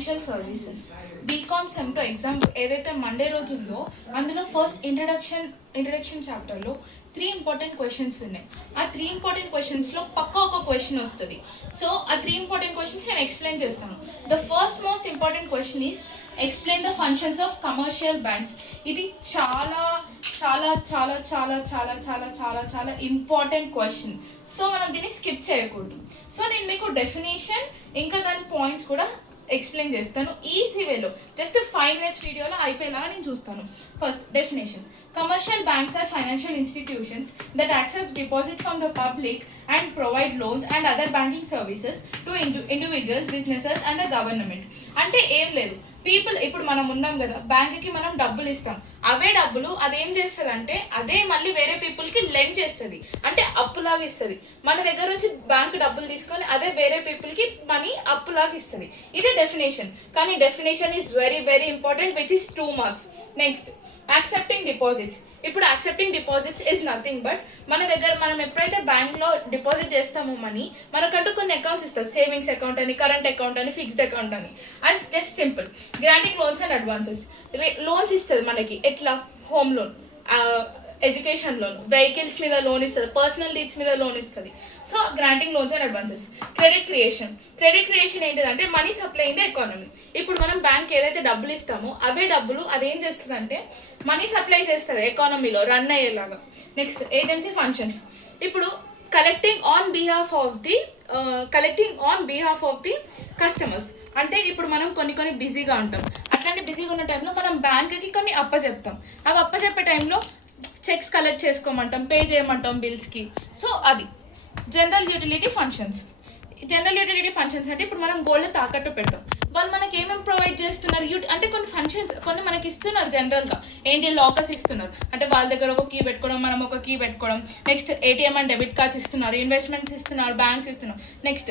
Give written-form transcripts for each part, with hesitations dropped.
Financial services B Com sem two exam ఏదైతే Monday రోజు ఉందో అందులో ఫస్ట్ ఇంట్రడక్షన్ చాప్టర్లో 3 ఇంపార్టెంట్ క్వశ్చన్స్ ఉన్నాయి. ఆ 3 ఇంపార్టెంట్ క్వశ్చన్స్లో పక్కా ఒక క్వశ్చన్ వస్తుంది. సో ఆ 3 ఇంపార్టెంట్ క్వశ్చన్స్ నేను ఎక్స్ప్లెయిన్ చేస్తాను. The first most important question is explain the functions of commercial banks. ఇది చాలా చాలా చాలా చాలా చాలా చాలా చాలా చాలా ఇంపార్టెంట్ క్వశ్చన్. సో మనం దీన్ని స్కిప్ చేయకూడదు. సో నేను మీకు డెఫినేషన్ ఇంకా దాని పాయింట్స్ కూడా ఎక్స్ప్లెయిన్ చేస్తాను ఈజీ వేలో. జస్ట్ 5 minutes వీడియోలో అయిపోయేలాగా నేను చూస్తాను. First definition. Commercial banks are financial institutions that accept deposits from the public and provide loans and other banking services to individuals, businesses and the government. అంటే ఏం లేదు, people ఇప్పుడు మనం ఉన్నాం కదా, బ్యాంక్కి మనం డబ్బులు ఇస్తాం. అవే డబ్బులు అదేం చేస్తుంది అంటే అదే మళ్ళీ వేరే పీపుల్కి లెండ్ చేస్తుంది, అంటే అప్పులాగా ఇస్తుంది. మన దగ్గర నుంచి బ్యాంక్ డబ్బులు తీసుకొని అదే వేరే పీపుల్కి మనీ అప్పులాగా ఇస్తుంది. ఇది డెఫినేషన్. కానీ definition is very very important, which is 2 marks. Next accepting deposits. ఇప్పుడు accepting deposits is nothing but మనం ఎప్పుడైతే బ్యాంక్లో డిపాజిట్ చేస్తామో మనీ, మనకంటూ కొన్ని అకౌంట్స్ ఇస్తారు. సేవింగ్స్ అకౌంట్ అని, కరెంట్ అకౌంట్ అని, ఫిక్స్డ్ అకౌంట్ అని. And just simple granting loans and advances. Loans ఇస్తుంది మనకి. ఎట్లా? Home loan, education loan, vehicles మీద లోన్ ఇస్తుంది, పర్సనల్ నీడ్స్ మీద లోన్ ఇస్తుంది. So granting loans and advances. Credit creation ఏంటిదంటే money supply in the economy. ఇప్పుడు మనం బ్యాంక్ ఏదైతే డబ్బులు ఇస్తామో అవే డబ్బులు అదేం చేస్తుంది అంటే మనీ సప్లై చేస్తుంది ఎకానమీలో రన్ అయ్యేలాగా. Next agency functions. ఇప్పుడు collecting on behalf of the customers. అంటే ఇప్పుడు మనం కొన్ని బిజీగా ఉంటాం. అట్లాంటి బిజీగా ఉన్న టైంలో మనం బ్యాంక్కి కొన్ని అప్పచెప్తాం. అవి అప్పచెప్పే టైంలో చెక్స్ కలెక్ట్ చేసుకోమంటాం, పే చేయమంటాం బిల్స్కి. సో అది జనరల్ యూటిలిటీ ఫంక్షన్స్ అంటే ఇప్పుడు మనం గోల్డ్ తాకట్టు పెడతాం. వాళ్ళు మనకి ఏమేమి ప్రొవైడ్ చేస్తున్నారు అంటే కొన్ని మనకి ఇస్తున్నారు. జనరల్గా ఏంటి, లాకర్స్ ఇస్తున్నారు. అంటే వాళ్ళ దగ్గర ఒక కీ పెట్టుకోవడం, మనం ఒక కీ పెట్టుకోవడం. Next ATM and debit cards ఇస్తున్నారు, ఇన్వెస్ట్మెంట్స్ ఇస్తున్నారు, బ్యాంక్స్ ఇస్తున్నారు. Next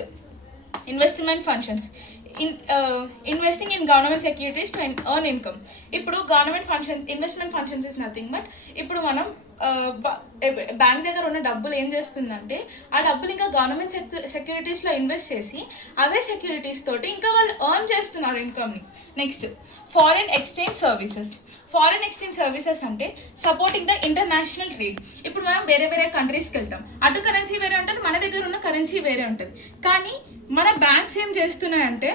investment functions. Investing in government securities to earn income. ఇప్పుడు investment functions is nothing but ఇప్పుడు మనం బ్యాంక్ దగ్గర ఉన్న డబ్బులు ఏం చేస్తుందంటే ఆ డబ్బులు ఇంకా గవర్నమెంట్ సెక్యూరిటీస్లో ఇన్వెస్ట్ చేసి అవే సెక్యూరిటీస్ తోటి ఇంకా వాళ్ళు ఎర్న్ చేస్తున్నారు ఇన్కమ్ని. నెక్స్ట్ ఫారిన్ ఎక్స్చేంజ్ సర్వీసెస్ అంటే సపోర్టింగ్ ద ఇంటర్నేషనల్ ట్రేడ్. ఇప్పుడు మనం వేరే కంట్రీస్కి వెళ్తాం, అటు కరెన్సీ వేరే ఉంటుంది, మన దగ్గర ఉన్న కరెన్సీ వేరే ఉంటుంది. కానీ మన బ్యాంక్స్ ఏం చేస్తున్నాయంటే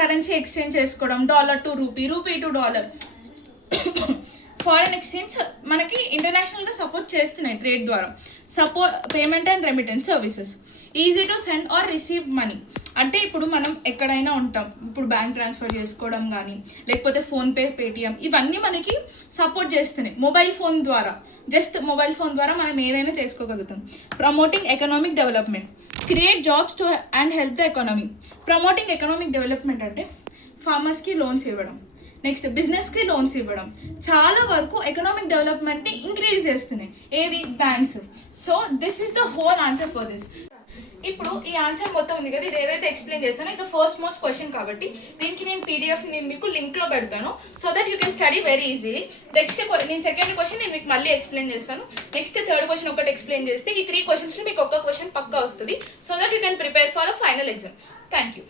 కరెన్సీ ఎక్స్చేంజ్ చేసుకోవడం, $1 to rupee, rupee to $. Foreign exchange మనకి ఇంటర్నేషనల్గా సపోర్ట్ చేస్తున్నాయి ట్రేడ్ ద్వారా. Payment and remittance services. Easy to send or receive money. అంటే ఇప్పుడు మనం ఎక్కడైనా ఉంటాం, ఇప్పుడు బ్యాంక్ ట్రాన్స్ఫర్ చేసుకోవడం కానీ లేకపోతే ఫోన్పే, పేటిఎం ఇవన్నీ మనకి సపోర్ట్ చేస్తున్నాయి మొబైల్ ఫోన్ ద్వారా మనం ఏదైనా చేసుకోగలుగుతాం. Promoting economic development. Create jobs to and help the economy. Promoting economic development అంటే ఫార్మర్స్కి లోన్స్ ఇవ్వడం, నెక్స్ట్ బిజినెస్కి లోన్స్ ఇవ్వడం. చాలా వరకు ఎకనామిక్ డెవలప్మెంట్ని ఇంక్రీజ్ చేస్తున్నాయి ఏవి, banks. So this is the whole answer for this. ఇప్పుడు ఈ ఆన్సర్ మొత్తం ఉంది కదా, ఇది ఏదైతే ఎక్స్ప్లెయిన్ చేస్తానో ఇది ఫస్ట్ మోస్ట్ క్వశ్చన్ కాబట్టి దీనికి నేను పీడిఎఫ్ నేను మీకు లింక్లో పెడతాను. So that you can study very easily. Next నేను సెకండ్ క్వశ్చన్ నేను మీకు మళ్ళీ ఎక్స్ప్లెయిన్ చేస్తాను. నెక్స్ట్ థర్డ్ క్వశ్చన్ ఒకటి ఎక్స్ప్లెయిన్ చేస్తే ఈ 3 questions మీకు ఒక్క క్వశ్చన్ పక్కా వస్తుంది. So that you can prepare for a final exam. Thank you.